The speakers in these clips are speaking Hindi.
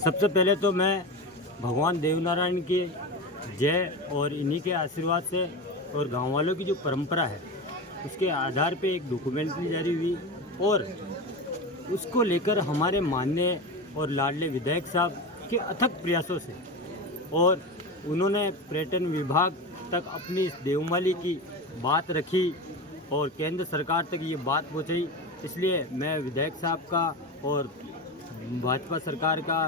सबसे पहले तो मैं भगवान देवनारायण की जय और इन्हीं के आशीर्वाद से और गांव वालों की जो परंपरा है उसके आधार पे एक डॉक्यूमेंट्री जारी हुई और उसको लेकर हमारे माननीय और लाडले विधायक साहब के अथक प्रयासों से और उन्होंने पर्यटन विभाग तक अपनी इस देवमाली की बात रखी और केंद्र सरकार तक ये बात पहुंचाई। इसलिए मैं विधायक साहब का और भाजपा सरकार का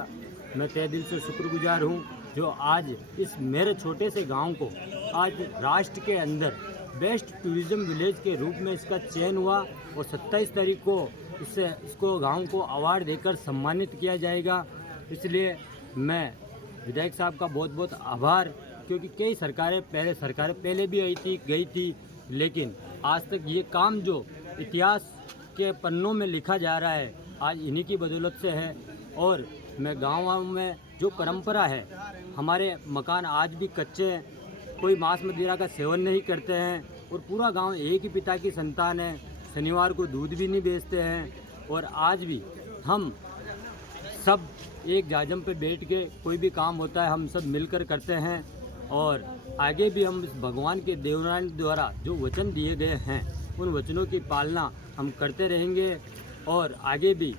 मैं तहे दिल से शुक्रगुजार हूँ, जो आज इस मेरे छोटे से गांव को आज राष्ट्र के अंदर बेस्ट टूरिज़्म विलेज के रूप में इसका चयन हुआ और 27 तारीख को इसको गांव को अवार्ड देकर सम्मानित किया जाएगा। इसलिए मैं विधायक साहब का बहुत बहुत आभार, क्योंकि कई सरकारें पहले भी आई थी गई थी, लेकिन आज तक ये काम जो इतिहास के पन्नों में लिखा जा रहा है आज इन्हीं की बदौलत से है। और मैं गाँव में जो परंपरा है, हमारे मकान आज भी कच्चे हैं, कोई मांस मदिरा का सेवन नहीं करते हैं और पूरा गांव एक ही पिता की संतान है, शनिवार को दूध भी नहीं बेचते हैं और आज भी हम सब एक जाजम पे बैठ के कोई भी काम होता है हम सब मिलकर करते हैं और आगे भी हम इस भगवान के देवनारायण द्वारा जो वचन दिए गए हैं उन वचनों की पालना हम करते रहेंगे और आगे भी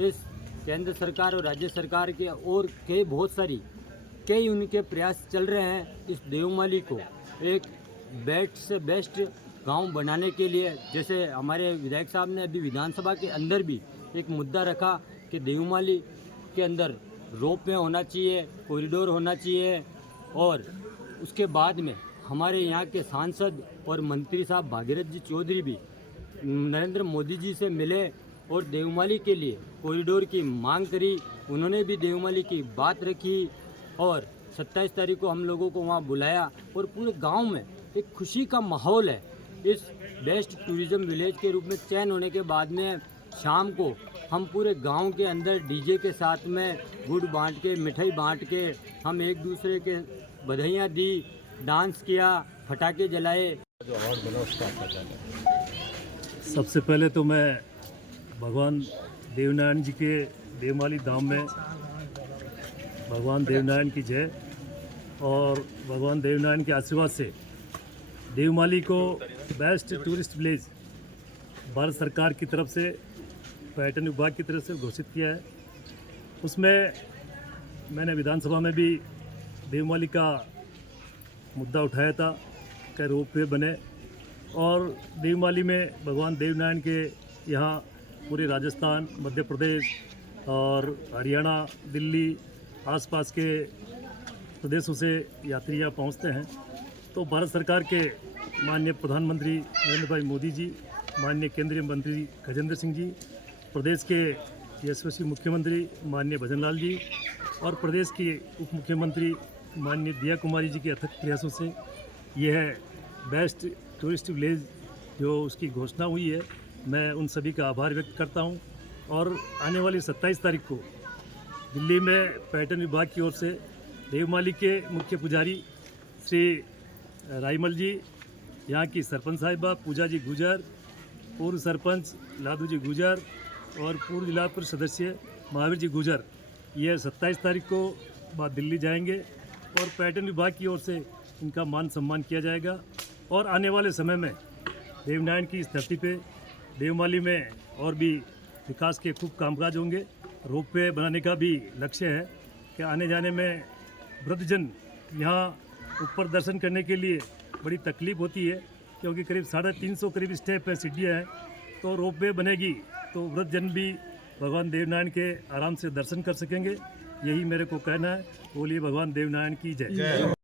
इस केंद्र सरकार और राज्य सरकार के और कई उनके प्रयास चल रहे हैं इस देवमाली को एक बेस्ट गांव बनाने के लिए। जैसे हमारे विधायक साहब ने अभी विधानसभा के अंदर भी एक मुद्दा रखा कि देवमाली के अंदर रोप वे होना चाहिए, कॉरिडोर होना चाहिए और उसके बाद में हमारे यहाँ के सांसद और मंत्री साहब भागीरथ जी चौधरी भी नरेंद्र मोदी जी से मिले और देवमाली के लिए कॉरिडोर की मांग करी। उन्होंने भी देवमाली की बात रखी और 27 तारीख को हम लोगों को वहाँ बुलाया और पूरे गांव में एक खुशी का माहौल है। इस बेस्ट टूरिज़्म विलेज के रूप में चयन होने के बाद में शाम को हम पूरे गांव के अंदर डीजे के साथ में गुड़ बांट के मिठाई बांट के हम एक दूसरे के बधाइयाँ दी, डांस किया, पटाखे जलाए। सबसे पहले तो मैं भगवान देवनारायण जी के देवमाली धाम में भगवान देवनारायण की जय और भगवान देवनारायण के आशीर्वाद से देवमाली को बेस्ट टूरिस्ट विलेज भारत सरकार की तरफ से पर्यटन विभाग की तरफ से घोषित किया है। उसमें मैंने विधानसभा में भी देवमाली का मुद्दा उठाया था कि रोप वे बने और देवमाली में भगवान देवनारायण के यहाँ पूरे राजस्थान, मध्य प्रदेश और हरियाणा, दिल्ली आसपास के प्रदेशों से यात्री यहाँ पहुँचते हैं। तो भारत सरकार के माननीय प्रधानमंत्री नरेंद्र भाई मोदी जी, माननीय केंद्रीय मंत्री गजेंद्र सिंह जी, प्रदेश के यशस्वी मुख्यमंत्री माननीय भजन लाल जी और प्रदेश की उप मुख्यमंत्री माननीय दिया कुमारी जी के अथक प्रयासों से यह बेस्ट टूरिस्ट विलेज जो उसकी घोषणा हुई है, मैं उन सभी का आभार व्यक्त करता हूं। और आने वाली 27 तारीख को दिल्ली में पर्यटन विभाग की ओर से देवमाली के मुख्य पुजारी श्री राइमल जी, यहाँ की सरपंच साहिबा पूजा जी गुजर, पूर्व सरपंच लादू जी गुजर और पूर्व जिला परिषद सदस्य महावीर जी गुजर, यह 27 तारीख को बाद दिल्ली जाएंगे और पर्यटन विभाग की ओर से इनका मान सम्मान किया जाएगा। और आने वाले समय में देवनारायण की इस धरती पे देवमाली में और भी विकास के खूब कामकाज होंगे। रोप वे बनाने का भी लक्ष्य है कि आने जाने में वृद्धजन यहाँ ऊपर दर्शन करने के लिए बड़ी तकलीफ होती है, क्योंकि करीब 350 करीब स्टेप है, सीढ़ियाँ हैं। तो रोप वे बनेगी तो वृद्धजन भी भगवान देवनारायण के आराम से दर्शन कर सकेंगे। यही मेरे को कहना है। बोलिए भगवान देवनारायण की जय।